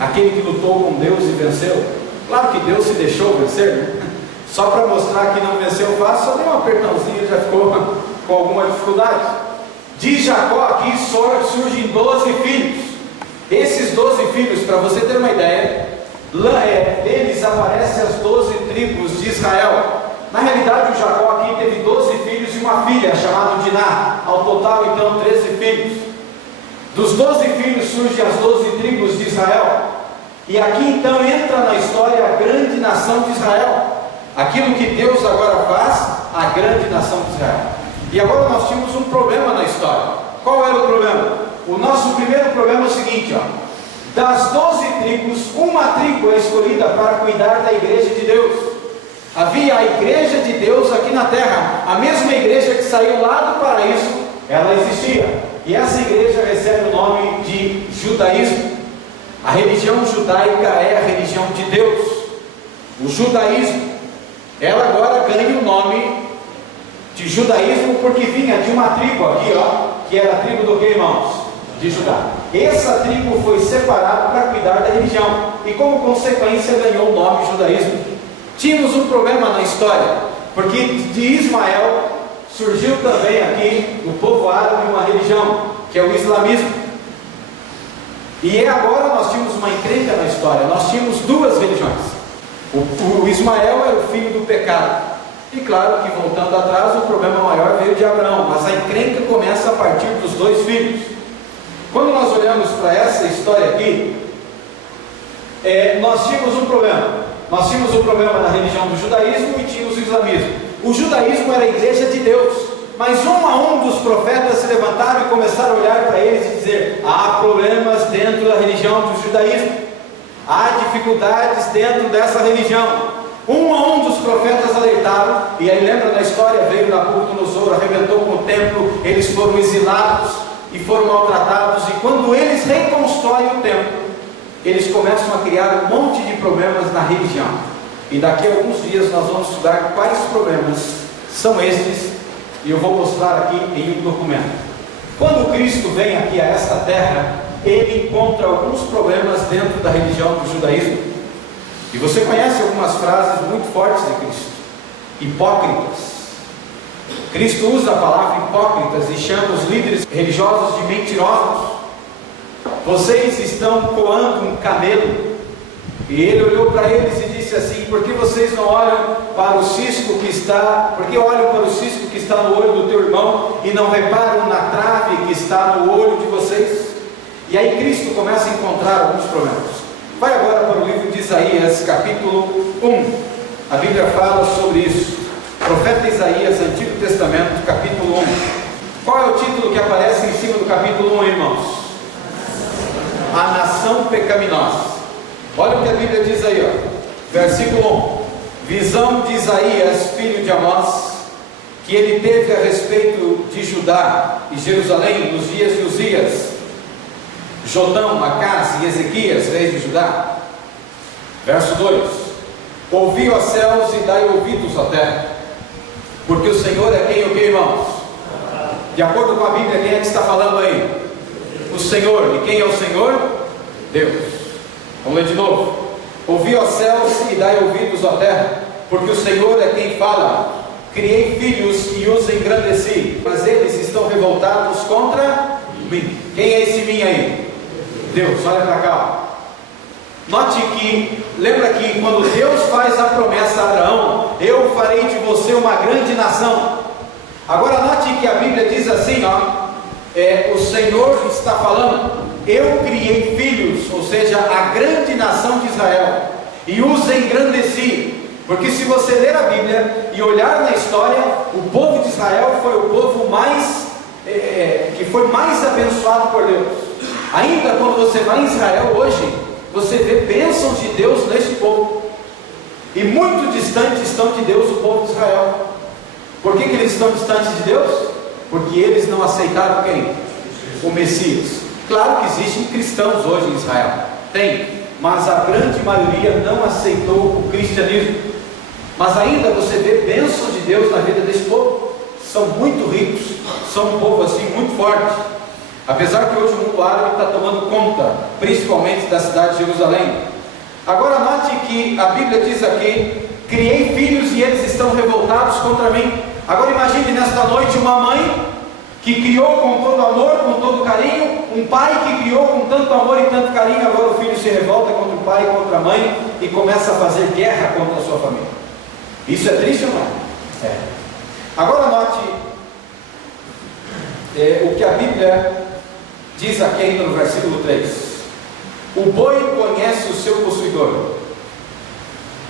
aquele que lutou com Deus e venceu. Claro que Deus se deixou vencer, né? Só para mostrar que não venceu fácil, só deu um apertãozinho e já ficou com alguma dificuldade. De Jacó aqui surgem 12 filhos. Esses 12 filhos, para você ter uma ideia, deles aparecem as 12 tribos de Israel. Na realidade, o Jacó aqui teve 12 filhos e uma filha, chamada Diná. Ao total, então, 13 filhos. Dos 12 filhos surgem as 12 tribos de Israel. E aqui, então, entra na história a grande nação de Israel. Aquilo que Deus agora faz, a grande nação de Israel. E agora nós tínhamos um problema na história. Qual era o problema? O nosso primeiro problema é o seguinte, das 12 tribos, uma tribo é escolhida para cuidar da igreja de Deus. Havia a igreja de Deus aqui na terra, a mesma igreja que saiu lá do paraíso, ela existia. E essa igreja recebe o nome de judaísmo. A religião judaica é a religião de Deus. O judaísmo, ela agora ganha o nome de judaísmo porque vinha de uma tribo aqui, que era a tribo do que, irmãos? De Judá. Essa tribo foi separada para cuidar da religião e, como consequência, ganhou o nome judaísmo. Tínhamos um problema na história, porque de Ismael surgiu também aqui no povo árabe uma religião, que é o islamismo. E agora nós tínhamos uma encrenca na história. Nós tínhamos duas religiões. O Ismael era o filho do pecado. E claro que, voltando atrás, o problema maior veio de Abraão, mas a encrenca começa a partir dos dois filhos. Quando nós olhamos para essa história aqui, nós tínhamos um problema. Nós tínhamos um problema na religião do judaísmo e tínhamos o islamismo. O judaísmo era a igreja de Deus, mas um a um dos profetas se levantaram e começaram a olhar para eles e dizer: há problemas dentro da religião do judaísmo, há dificuldades dentro dessa religião. Um a um dos profetas alertaram, e aí lembra da história, veio Nabucodonosor, arrebentou com o templo, eles foram exilados e foram maltratados, e quando eles reconstroem o templo, eles começam a criar um monte de problemas na religião. E daqui a alguns dias nós vamos estudar quais problemas são estes, e eu vou mostrar aqui em um documento. Quando Cristo vem aqui a esta terra, ele encontra alguns problemas dentro da religião do judaísmo. E você conhece algumas frases muito fortes de Cristo: hipócritas. Cristo usa a palavra hipócritas e chama os líderes religiosos de mentirosos. Vocês estão coando um camelo. E ele olhou para eles e disse assim: por que vocês não olham para o cisco que está, por que olham para o cisco que está no olho do teu irmão e não reparam na trave que está no olho de vocês? E aí Cristo começa a encontrar alguns problemas. Vai agora para o livro de Isaías, capítulo 1. A Bíblia fala sobre isso. Profeta Isaías, Antigo Testamento, capítulo 1. Qual é o título que aparece em cima do capítulo 1, irmãos? A nação pecaminosa. Olha o que a Bíblia diz aí, versículo 1. Visão de Isaías, filho de Amós, que ele teve a respeito de Judá e Jerusalém nos dias de Uzias, Jotão, Acás e Ezequias, reis de Judá. Verso 2: ouvi, ó céus, e dai ouvidos, ó terra, porque o Senhor é quem, o que, irmãos? De acordo com a Bíblia, quem é que está falando aí? O Senhor. E quem é o Senhor? Deus. Vamos ler de novo. Ouvi, ó céus, e dai ouvidos, ó terra, porque o Senhor é quem fala. Criei filhos e os engrandeci, mas eles estão revoltados contra mim. Quem é esse mim aí? Deus. Olha para cá. Note que, lembra que quando Deus faz a promessa a Abraão: eu farei de você uma grande nação. Agora note que a Bíblia diz assim, o Senhor está falando: eu criei filhos, ou seja, a grande nação de Israel, e os engrandeci. Porque se você ler a Bíblia e olhar na história, o povo de Israel foi o povo que foi mais abençoado por Deus. Ainda quando você vai em Israel hoje, você vê bênçãos de Deus neste povo. E muito distantes estão de Deus o povo de Israel. Por que eles estão distantes de Deus? Porque eles não aceitaram quem? O Messias. Claro que existem cristãos hoje em Israel, tem, mas a grande maioria não aceitou o cristianismo. Mas ainda você vê bênçãos de Deus na vida desse povo. São muito ricos, são um povo assim muito forte. Apesar que hoje o mundo árabe está tomando conta, principalmente da cidade de Jerusalém. Agora note que a Bíblia diz aqui: criei filhos e eles estão revoltados contra mim. Agora imagine nesta noite uma mãe que criou com todo amor, com todo carinho, um pai que criou com tanto amor e tanto carinho. Agora o filho se revolta contra o pai, contra a mãe e começa a fazer guerra contra a sua família. Isso é triste ou não? É. Agora note o que a Bíblia diz aqui ainda no versículo 3: o boi conhece o seu possuidor,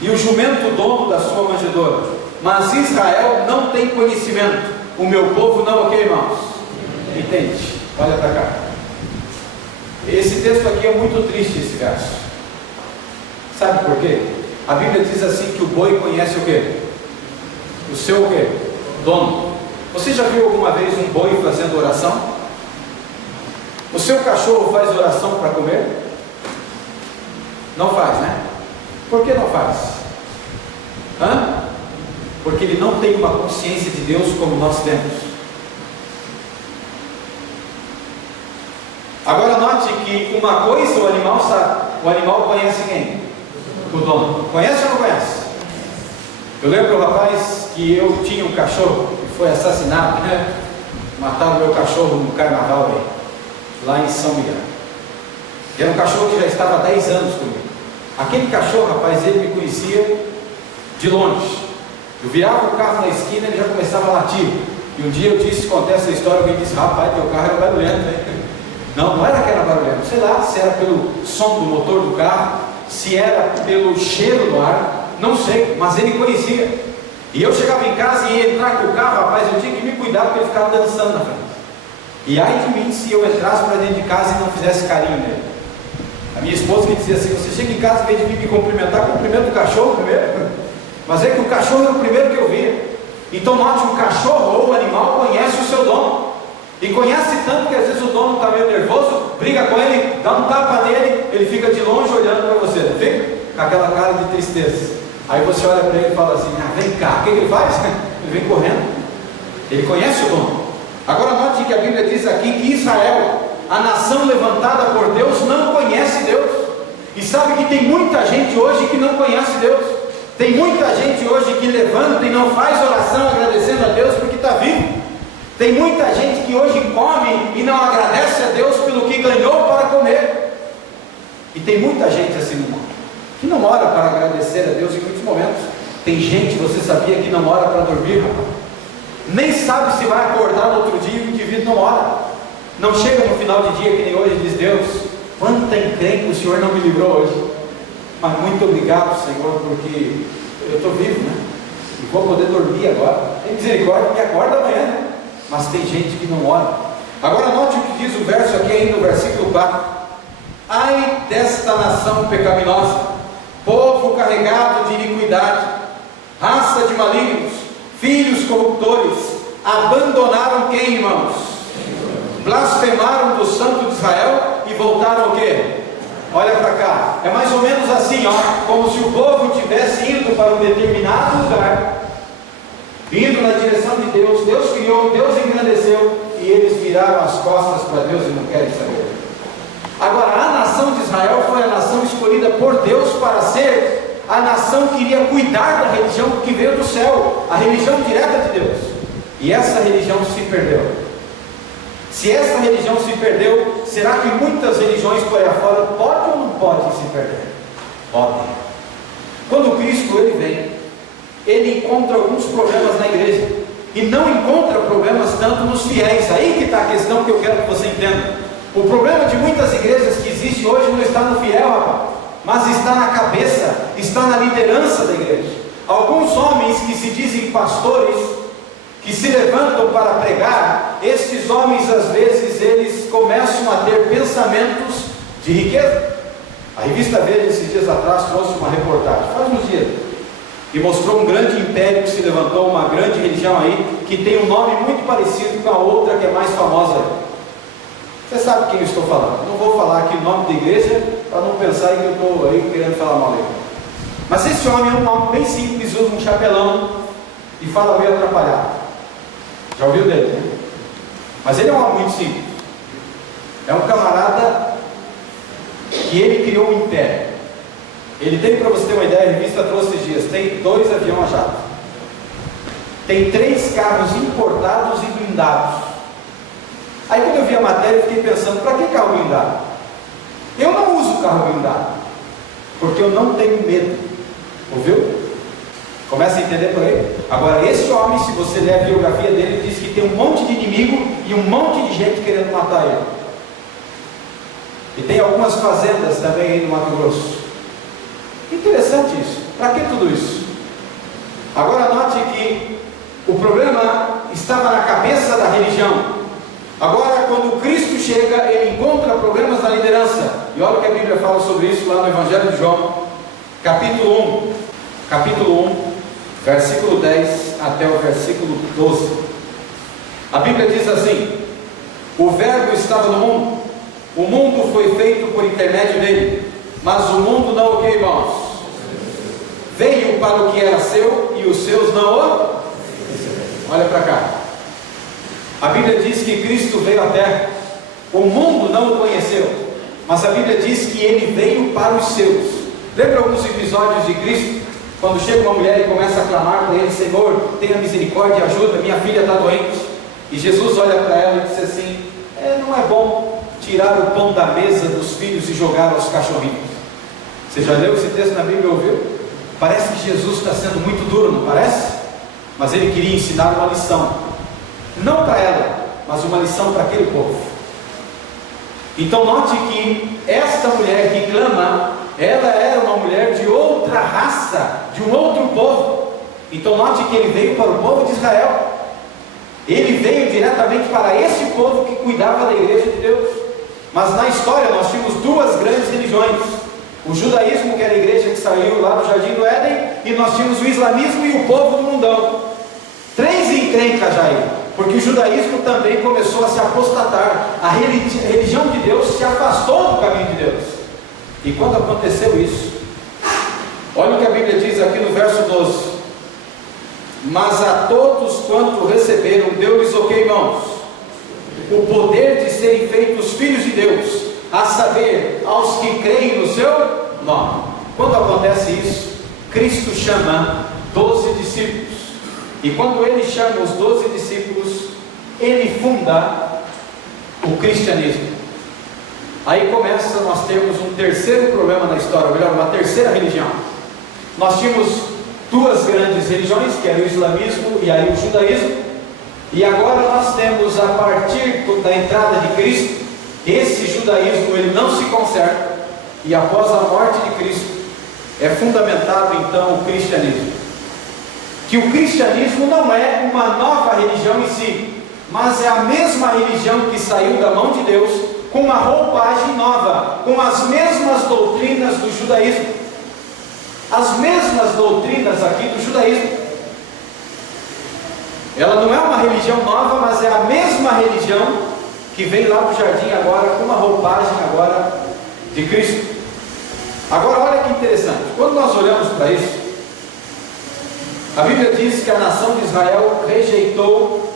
e o jumento o dono da sua manjedoura, mas Israel não tem conhecimento. O meu povo não, ok, irmãos? Entende? Olha para cá. Esse texto aqui é muito triste, esse verso. Sabe por quê? A Bíblia diz assim que o boi conhece o quê? O seu o quê? Dono. Você já viu alguma vez um boi fazendo oração? O seu cachorro faz oração para comer? Não faz, né? Por que não faz? Porque ele não tem uma consciência de Deus como nós temos. Agora note que uma coisa o animal sabe. O animal conhece quem? O dono. Conhece ou não conhece? Eu lembro o rapaz que eu tinha um cachorro que foi assassinado, né? Mataram meu cachorro no carnaval aí, lá em São Miguel. Era um cachorro que já estava há 10 anos comigo. Aquele cachorro, rapaz, ele me conhecia de longe. Eu virava o carro na esquina e ele já começava a latir. E um dia eu contei essa história, alguém disse: rapaz, teu carro era barulhento, né? Não era que era barulhento, sei lá, se era pelo som do motor do carro, se era pelo cheiro do ar, não sei, mas ele conhecia. E eu chegava em casa e ia entrar com o carro, rapaz, eu tinha que me cuidar porque ele ficava dançando na frente. E ai de mim se eu entrasse para dentro de casa e não fizesse carinho nele. A minha esposa me dizia assim: você chega em casa, em vez de vir me cumprimentar, cumprimenta o cachorro primeiro. Mas é que o cachorro era o primeiro que eu via. Então note, o cachorro ou o animal conhece o seu dono. E conhece tanto que às vezes o dono está meio nervoso, briga com ele, dá um tapa nele, ele fica de longe olhando para você, não fica? Com aquela cara de tristeza. Aí você olha para ele e fala assim: vem cá. O que ele faz? Ele vem correndo. Ele conhece o dono. Agora note que a Bíblia diz aqui que Israel, a nação levantada por Deus, não conhece Deus. E sabe que tem muita gente hoje que não conhece Deus. Tem muita gente hoje que levanta e não faz oração agradecendo a Deus porque está vivo. Tem muita gente que hoje come e não agradece a Deus pelo que ganhou para comer. E tem muita gente assim no mundo que não ora para agradecer a Deus em muitos momentos. Tem gente, você sabia, que não ora para dormir, rapaz? Nem sabe se vai acordar no outro dia e o indivíduo não ora. Não chega no final de dia que nem hoje e diz: Deus, quanta encrenca o Senhor não me livrou hoje. Mas muito obrigado, Senhor, porque eu estou vivo, né? E vou poder dormir agora. Tem misericórdia que acorda amanhã, né? Mas tem gente que não ora. Agora note o que diz o verso aqui ainda, no versículo 4: ai desta nação pecaminosa, povo carregado de iniquidade, raça de malignos, filhos corruptores, abandonaram quem, irmãos? Blasfemaram do Santo de Israel e voltaram o quê? Olha para cá, é mais ou menos assim, como se o povo tivesse ido para um determinado lugar, indo na direção de Deus. Deus criou, Deus engrandeceu, e eles viraram as costas para Deus e não querem saber. Agora, a nação de Israel foi a nação escolhida por Deus para ser a nação que iria cuidar da religião que veio do céu, a religião direta de Deus. E essa religião se perdeu. Se essa religião se perdeu, será que muitas religiões por aí afora podem ou não podem se perder? Podem. Quando Cristo ele vem, ele encontra alguns problemas na igreja, e não encontra problemas tanto nos fiéis. Aí que está a questão que eu quero que você entenda. O problema de muitas igrejas que existe hoje não está no fiel, rapaz, mas está na cabeça, está na liderança da igreja. Alguns homens que se dizem pastores, que se levantam para pregar, estes homens às vezes eles começam a ter pensamentos de riqueza. A revista Veja esses dias atrás trouxe uma reportagem, faz uns dias, e mostrou um grande império que se levantou, uma grande religião aí, que tem um nome muito parecido com a outra que é mais famosa. Você sabe quem eu estou falando. Não vou falar aqui o nome da igreja para não pensar que eu estou aí querendo falar mal dele. Mas esse homem é um homem bem simples, usa um chapelão e fala meio atrapalhado. Já ouviu dele, né? Mas ele é um homem muito simples. É um camarada que ele criou um império. Ele tem, para você ter uma ideia, a revista trouxe esses dias, tem 2 aviões a jato, tem 3 carros importados e blindados. Aí quando eu vi a matéria, eu fiquei pensando, para que carro blindado? Eu não uso carro blindado, porque eu não tenho medo. Ouviu? Começa a entender por aí? Agora, esse homem, se você ler a biografia dele, diz que tem um monte de inimigo e um monte de gente querendo matar ele. E tem algumas fazendas também aí no Mato Grosso. Interessante isso. Para que tudo isso? Agora note que o problema estava na cabeça da religião. Agora, quando Cristo chega, ele encontra problemas na liderança. E olha o que a Bíblia fala sobre isso lá no Evangelho de João, capítulo 1, versículo 10 até o versículo 12. A Bíblia diz assim: o verbo estava no mundo, o mundo foi feito por intermédio dele, mas o mundo não o que, irmãos? Veio para o que era seu e os seus não o. Olha para cá. A Bíblia diz que Cristo veio à terra, o mundo não o conheceu, mas a Bíblia diz que ele veio para os seus. Lembra alguns episódios de Cristo? Quando chega uma mulher e começa a clamar para ele: Senhor, tenha misericórdia, ajuda, minha filha está doente. E Jesus olha para ela e diz assim: não é bom tirar o pão da mesa dos filhos e jogar aos cachorrinhos. Você já leu esse texto na Bíblia, ouviu? Parece que Jesus está sendo muito duro, não parece? Mas ele queria ensinar uma lição, não para ela, mas uma lição para aquele povo. Então note que esta mulher que clama, ela era uma mulher de outra raça, de um outro povo. Então note que ele veio para o povo de Israel. Ele veio diretamente para esse povo que cuidava da igreja de Deus. Mas na história nós tínhamos 2 grandes religiões: o judaísmo, que era a igreja que saiu lá do Jardim do Éden, e nós tínhamos o islamismo e o povo do mundão. 3 encrencas já aí, porque o judaísmo também começou a se apostatar. A religião de Deus se afastou do caminho de Deus. E quando aconteceu isso, olha o que a Bíblia diz aqui no verso 12: mas a todos quanto receberam, deu-lhes o que, irmãos? O poder de serem feitos filhos de Deus, a saber, aos que creem no seu nome. Quando acontece isso, Cristo chama 12 discípulos. E quando ele chama os 12 discípulos, ele funda o cristianismo. Aí começa, nós temos um terceiro problema na história, ou melhor, uma terceira religião. Nós tínhamos 2 grandes religiões, que era o islamismo e aí o judaísmo. E agora nós temos, a partir da entrada de Cristo, esse judaísmo ele não se conserta, e após a morte de Cristo é fundamentado então o cristianismo. Que o cristianismo não é uma nova religião em si, mas é a mesma religião que saiu da mão de Deus, com uma roupagem nova, com as mesmas doutrinas do judaísmo. As mesmas doutrinas aqui do judaísmo. Ela não é uma religião nova, mas é a mesma religião que vem lá do jardim agora, com uma roupagem agora de Cristo. Agora olha que interessante, quando nós olhamos para isso, a Bíblia diz que a nação de Israel rejeitou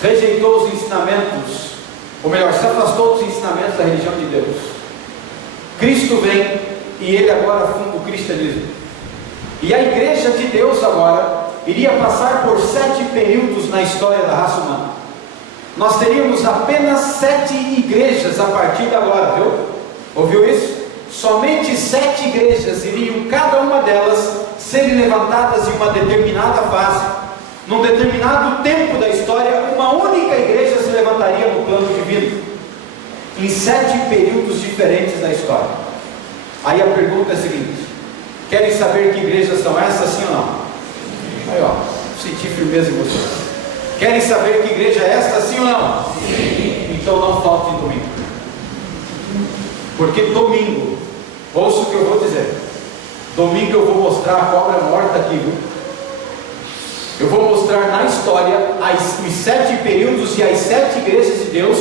os ensinamentos, ou melhor, se afastou dos ensinamentos da religião de Deus. Cristo vem e ele agora funda o cristianismo. E a igreja de Deus agora iria passar por 7 períodos na história da raça humana. Nós teríamos apenas 7 igrejas a partir de agora, viu? Ouviu isso? Somente 7 igrejas iriam, cada uma delas, serem levantadas em uma determinada fase. Num determinado tempo da história, uma única igreja se levantaria no plano divino, em 7 períodos diferentes da história. Aí a pergunta é a seguinte: querem saber que igrejas são essas, sim ou não? Aí ó, senti firmeza em vocês. Querem saber que igreja é esta, sim ou não? Sim. Então não falte domingo. Porque domingo, ouça o que eu vou dizer, domingo eu vou mostrar a cobra morta aqui, viu? Eu vou mostrar na história os 7 períodos e as 7 igrejas de Deus,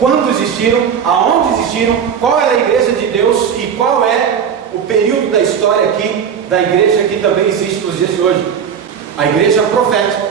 quando existiram, aonde existiram, qual era a igreja de Deus e qual é o período da história aqui, da igreja que também existe nos dias de hoje. A igreja profética,